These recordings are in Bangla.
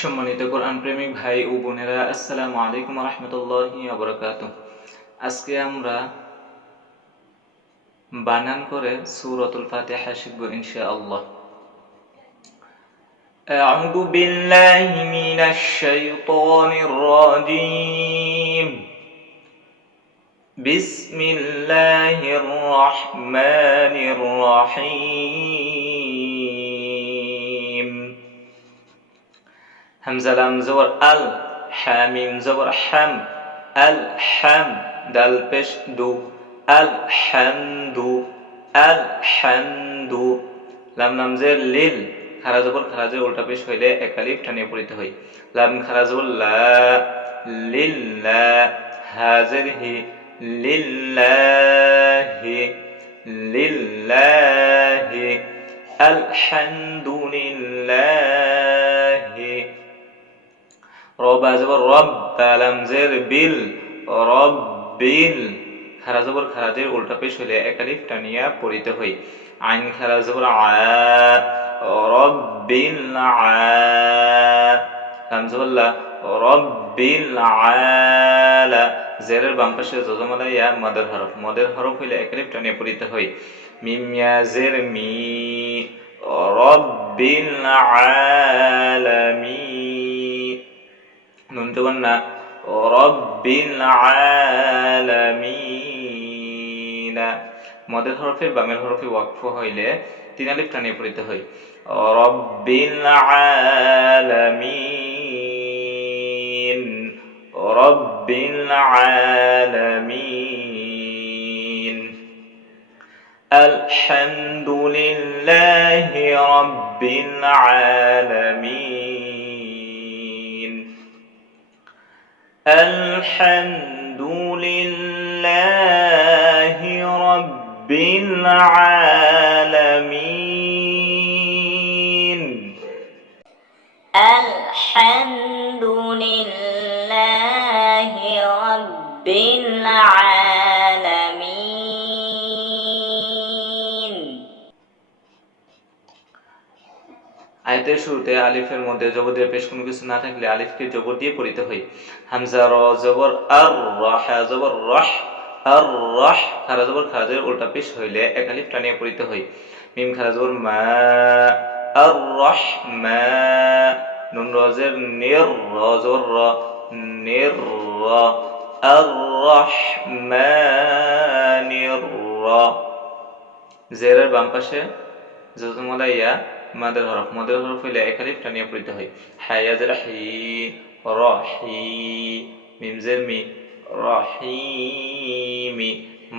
সম্মানিত কোরআন প্রেমিক ভাই ও বোনেরা, আসসালামু আলাইকুম ওয়া রাহমাতুল্লাহি ওয়া বারাকাতুহু। আজকে আমরা বানান করে সূরাতুল ফাতিহা শিখব ইনশাআল্লাহ। আউযু বিল্লাহি মিনাশ শাইতানির রাজীম। বিসমিল্লাহির রাহমানির রাহিম। হামজা লাম জবর আল, হা মিম জবর হাম, আল হাম, দাল পেশ দু, আল হামদু, আল হামদু। লাম লাম জের লিল, খারা জবর খারা জের উল্টা পেশ হইলে এক আলিফ টানিয়ে পড়িতে হয়। লাম খারা জবর লা, লিল্লা, হা জের হি, লিল্লাহি, লিল্লাহি, আলহামদুলিল্লাহি। রবা জবর রব, লাম জের বিল, রব্বিল, খারা জবর খারাজের উল্টা পেশ হইলে এক আলিফ টানিয়া পড়িতে হয়। আইন খারা জবর আ, রব্বিল আ, লাম জবর লা, রব্বিল আলা, জেরের বাম পাশে যজমালা ইয়া মাদের হরফ, মদের হরফ হইলে এক আলিফ টানিয়া পড়িতে হয়। মিম ইয়া জের মি, রব্বিল আলামিন। নুন জবর না, রব্বিল আলামিন। মদের হরফের বামের হরফে ওয়াকফ হইলে তিন আলিফ টানিয়ে পড়িতে হয়। রব্বিল আলামিন, রব্বিল আলামিন। আলহামদুলিল্লাহি রাব্বিল আলামিন। আলহামদুলিল্লাহি রাব্বিল আলামিন। আলহামদুলিল্লাহি রাব্বিল আলামিন। আয়াতের শুরুতে আলিফের মধ্যে জবর দিয়ে পেশ কোনো কিছু না থাকলে আলিফকে জবর দিয়ে পড়িতে হয়। হামজা র জবর আর, হা জবর রহ, আর রহ, খারা জবর খারাজের উল্টা পেশ হইলে এক আলিফ টানিয়ে পড়িতে হয়। মিম খারা জবর মা, আর রহ মা, নুন রজের নির, র জবর র, নির র, আর রহমানির র, জেরের বাম পাশে যজমালা ইয়া মাদের হরফ, মদের হরফ হইলে এক আলিফ টানিয়ে পড়িতে হয়। হায়া জের হি, রহি, মিম জের মি, রহিমি,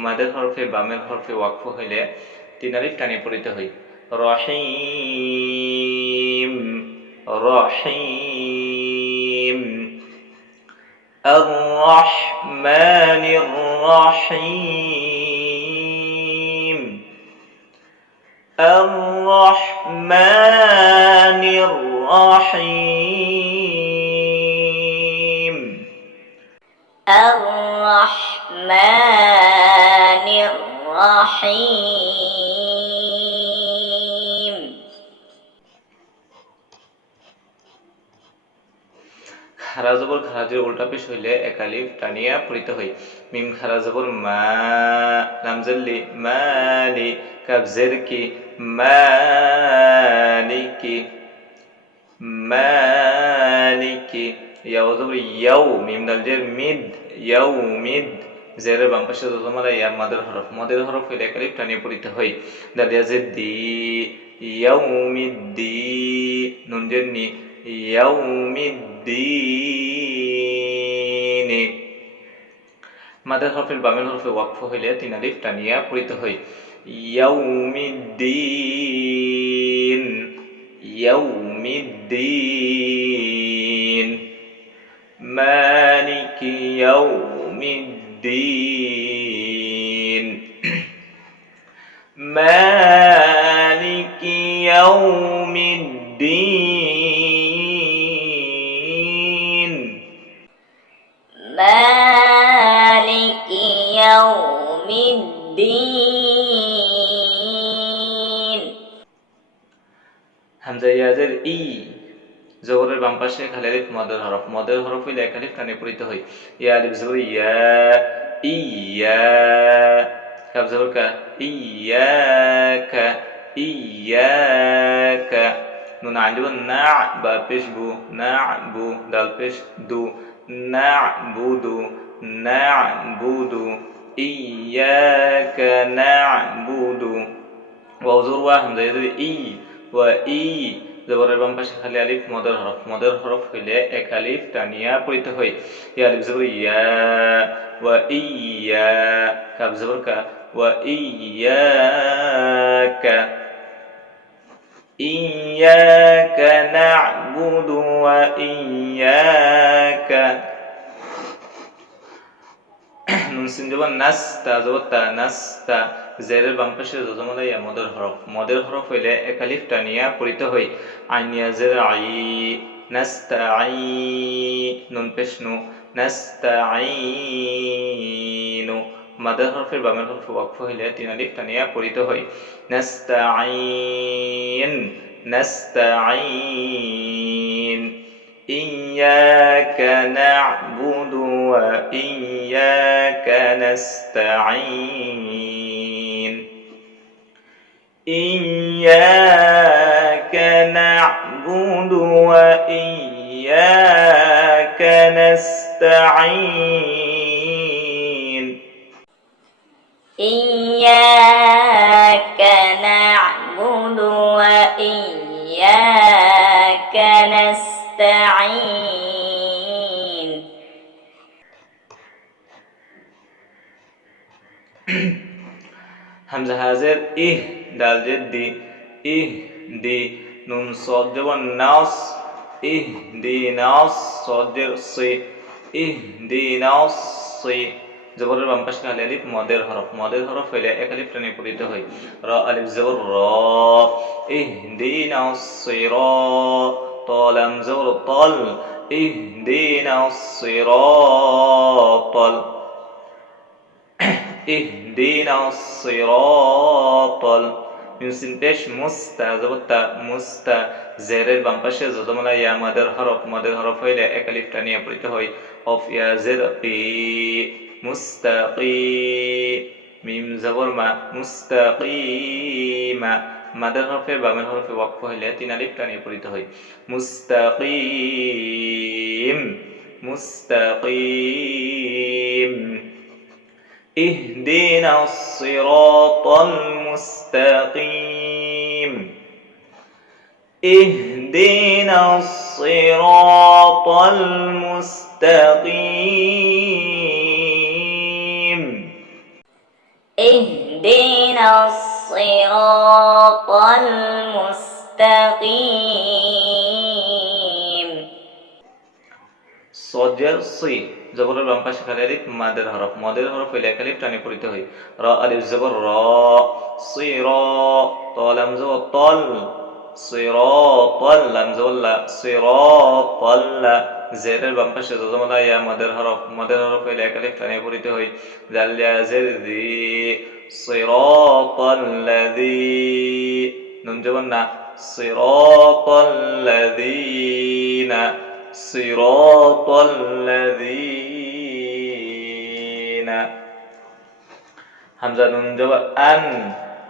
মাদের হরফে বামের হরফে ওয়াকফ হইলে তিন আলিফ টানিয়ে পড়িতে হয়। রহিম, রহিম। আর রহমানির রহিম, আর-রহমানির রহিম। আর-রহমানির রহিম। খারা জবর খারাজের উল্টা পেশ হইলে এক আলিফ টানিয়া পড়িতে হয়। মিম খারা জবর মা, লাম জের লি, মালি, কাফ জের কি, মালিকি, মালিকি। ইয়া জবর ইয়াউ, মিম দাল জের মিদ, ইয়াউমিদ, জেরের বাম পাশে যজমালা ইয়া মাদের হরফ, মদের হরফ হইলে এক আলিফ টানিয়ে পড়িতে হয়। দাল ইয়া জের দি, ইয়াউমিদ্দি, নুন জের নি, ইয়াউমিদ্দিন। মাদের হরফের বামের হরফে ওয়াকফ হইলে তিন আলিফ টানিয়া পড়িতে হয়। ইয়াউমিদ্দিন, ইয়াউমিদ্দিন। মালিকি ইয়াউমিদ্দিন, মালিকি ইয়াউমিদ্দিন। মালিকি ইয়াউমিদ্দিন। হামজা ইয়া জের ই, জবরের বাম পাশে খালি আলিফ মদের হরফ, মদের হরফ হইলে এক আলিফ টানে পড়িতে হয়। ইয়া আলিফ জবর ইয়া, ইয়া, কাফ জবর কা, ইয়াকা, ইয়াকা, নুন আইন জবর না, বা পেশ বু, না বু, দাল পেশ দু, না বুদু, না বুদু, ইয়াকা না বুদু। ওয়াও জবর ওয়া, হামজা জবর ই, ওয়া ই, জবরের বাম পাশে খালি আলিফ মদের হরফ, মদের হরফ হইলে এক আলিফ টানিয়া পড়িতে হয়। ইয়া আলিফ জবর ইয়া, ওয়া ইয়া, কাফ জবর কা, ওয়া ইয়াকা, ইয়াকা না'বুদু ওয়া ইয়াকা। নুন সিন জবর নাস্তা, জবর তা, নাস্তা, জেরের বাম পাশে যজমলা ইয়া মদের হরফ, মদের হরফ হইলে এক আলিফ টানিয়া পড়িতে হয়। আইন ইয়া জের আই, নাস্তাঈ, নুন পেশ নু, নাস্তাঈনু, মাদের হরফের বামের হরফ ওয়াকফ হইলে তিন আলিফ টানিয়া পড়িতে হয়। নাস্তাঈন, নাস্তাঈন, ইয়্যাকা না'বুদু ওয়া ইয়্যাকা নাস্তাঈন, ইয়্যাকা না'বুদু ওয়া ইয়্যাকা নাস্তাঈন, ইয়্যাকা না'বুদু ওয়া ইয়্যাকা নাস্তাঈন। হামজা হাজের ইহ, দাল জের দি, ইহ দি, নুন সদ জবর নাস, ইহ দি নাস, সদ জের সি, ইহ দি নাস সি, জবরের বাম পাশে খালি আলিফ মদের হরফ, মদের হরফ হইলে এক আলিফ টানে পড়িতে হয়। র আলিফ জবর র, ইহ দি নাস সিরা, তলাম জবর তল, ইহ দি নাস সিরাতাল, ইহদিনা সিরাতাল। মিম পেশ মুস্তা, জবর তা, মুস্তা, জেরের বাম পাশে যজমলা ইয়া মাদের হরফ, মাদের হরফ হইলে এক আলিফ টানিয়া পড়িতে হয়। অফ ইয়া জের কি, মুস্তাকি, মিম জবর মা, মুস্তাকিমা, মাদের হরফের বামের হরফে ওয়াকফ হইলে তিন আলিফ টানিয়া পড়িতে হয়। মুস্তাকিম, মুস্তাকিম, اهدنا الصراط المستقيم، اهدنا الصراط المستقيم، اهدنا الصراط المستقيم। সজের সি, জবরের বাম পাশে খালি আলিফ মাদের হরফ, মদের হরফ হইলে এক আলিফ টানে পড়িতে হয়। র আলিফ জবর র, সিরা, তলাম জবর তল, সিরাতাল, লাম জবর লা, সিরাতাল্লা, জেরের বাম পাশে যজমলা ইয়া মাদের হরফ, মাদের হরফ হইলে এক আলিফ টানে পড়িতে হয়। জাল ইয়া জের দি, সিরাতাল্লাযী, নুন জবর না, সিরাতাল্লাযীনা, সিরাতাল্লাযীনা। হামজা নুন জবর আন,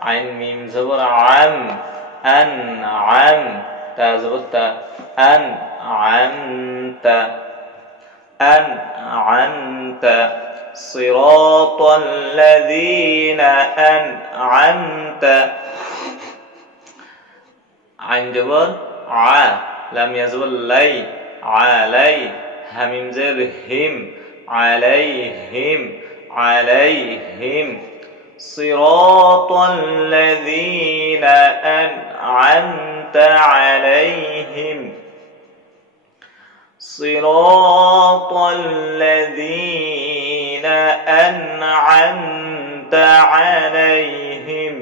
আইন মিম জবর আম, আন আম, তা জবর তা, আন আমতা, আন আমতা, সিরাতাল্লাযীনা আন'আমতা। আইন জবর আ, লাম ইয়া জবর লাই, আলাই, হামিম জের হিম, আলাইহিম, আলাইহিম, সিরাতাল্লাযীনা আন'আমতা আলাইহিম, সিরাতাল্লাযীনা আন'আমতা আলাইহিম,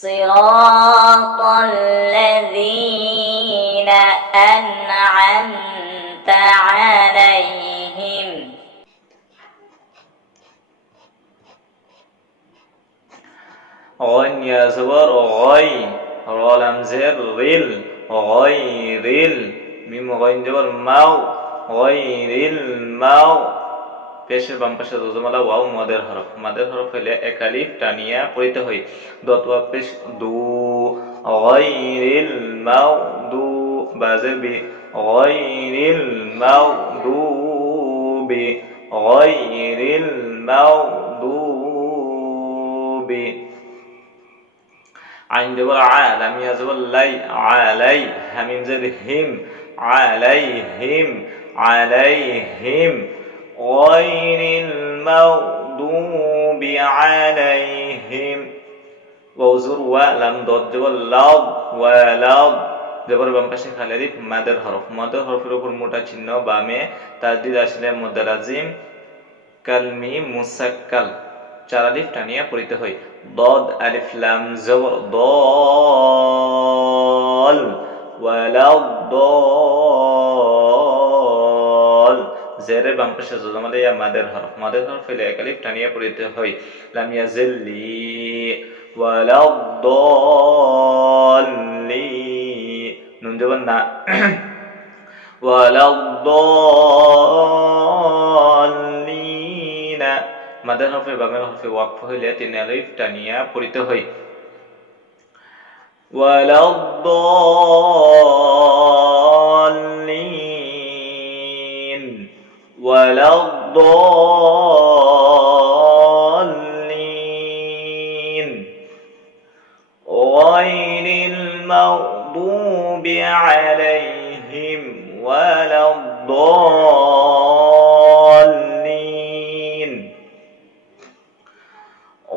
صراط الذين أنعمت عليهم। غين يا زبر غي، را لم زر رل، গায়রিল মিম গাইন জবর মাও গায়রিল মাও পেশের বাম পাশে যজমালা ওয়াও মাদের হরফ হলে এক আলিফ টানিয়া পড়িতে হয় দত ওয়া পেশ দু গায়রিল মাউদু বাজে বি গায়রিল মাউদুবি গায়রিল মাউদুবি আইন জবর আ লাম ইয়া জবর লাই আলাই হামিম জের হিম আলাইহিম আলাইহিম গায়রিল মাউদুবি আলাইহিম ওয়াজুর ওয়া লাম দত জবর লাদ ওয়া লাদ জবর বাম পাশে খালি আলিফ মাদের হরফের উপর মোটা চিহ্ন বামে তাসদীদ আসলে মুদ্দা লাজিম কালমি মুসাক্কাল চার আলিফ টানিয়া পড়িতে হয় দদ আলিফ লাম জবর দল ওয়ালাদ দল জেরে বাম পাশে যজমালা ইয়া মাদের হরফ হলে এক আলিফ টানিয়া পড়িতে হয় লাম ইয়াজিল্লি ওয়ালাদ দল্লি নুন জবর না ওয়ালাদ দল্লিনা মাদের হরফে বামের হরফে ওয়াকফ হইলে তিন আলিফ টানিয়া পড়িতে হয় ওয়ালাদ দল্লিন ওয়ালাদ দল্লিন গায়রিল মাগদুবি আলাইহিম ওয়ালাদ দল্লিন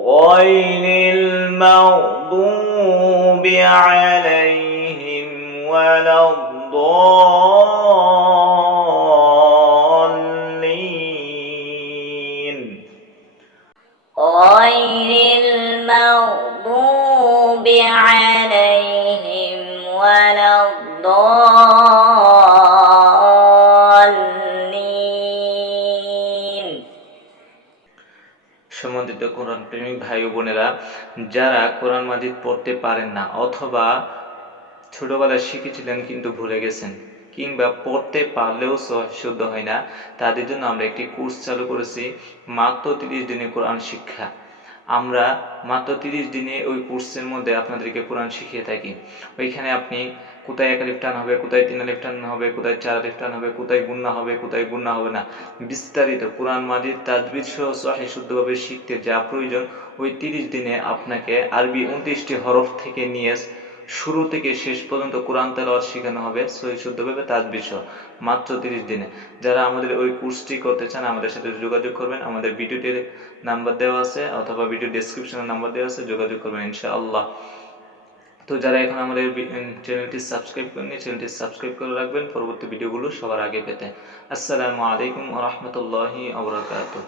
গায়রিল মাগদুবি আলাইহিম ওয়ালাদ দল্লিন غير المغضوب عليهم ولا الضالين সম্মানিত কোরআন প্রেমিক ভাই ও বোনেরা, যারা কোরআন মাজিদ পড়তে পারেন না অথবা ছোটবেলায় শিখেছিলেন কিন্তু ভুলে গেছেন কিংবা পড়তে পারলেও শুদ্ধ হয় না, তাদের জন্য আমরা একটি কোর্স চালু করেছি মাত্র 30 দিনে কোরআন শিক্ষা। আমরা মাত্র 30 দিনে ওই কোর্সের মধ্যে আপনাদেরকে কোরআন শিখিয়ে থাকি। ওইখানে আপনি কোথায় এক আলিফ টান হবে, কোথায় তিন আলিফ টান হবে, কোথায় চার আলিফ টান হবে, কোথায় গুণনা হবে, কোথায় গুণনা হবে না, বিস্তারিত কোরআন মাজিদ তাজবিদ সহ সহিহ শুদ্ধভাবে শিখতে যা প্রয়োজন ওই 30 দিনে আপনাকে আরবি 29টি হরফ থেকে নিয়ে শুরু থেকে শেষ পর্যন্ত কোরআন তেলাওয়াত শেখানো হবে সহিহ শুদ্ধভাবে তাজবিদ সহ মাত্র 30 দিনে। যারা আমাদের ওই কোর্সটি করতে চান আমাদের সাথে যোগাযোগ করবেন, আমাদের ভিডিওটির নাম্বার দেওয়া আছে অথবা ভিডিও ডেসক্রিপশনে নাম্বার দেওয়া আছে, যোগাযোগ করবেন ইনশাআল্লাহ। তো যারা এখন আমাদের চ্যানেলটি সাবস্ক্রাইব করেননি চ্যানেলটি সাবস্ক্রাইব করে রাখবেন পরবর্তী ভিডিওগুলো সবার আগে পেতে। আসসালামু আলাইকুম ওয়া রাহমাতুল্লাহি ওয়া বারাকাতুহু।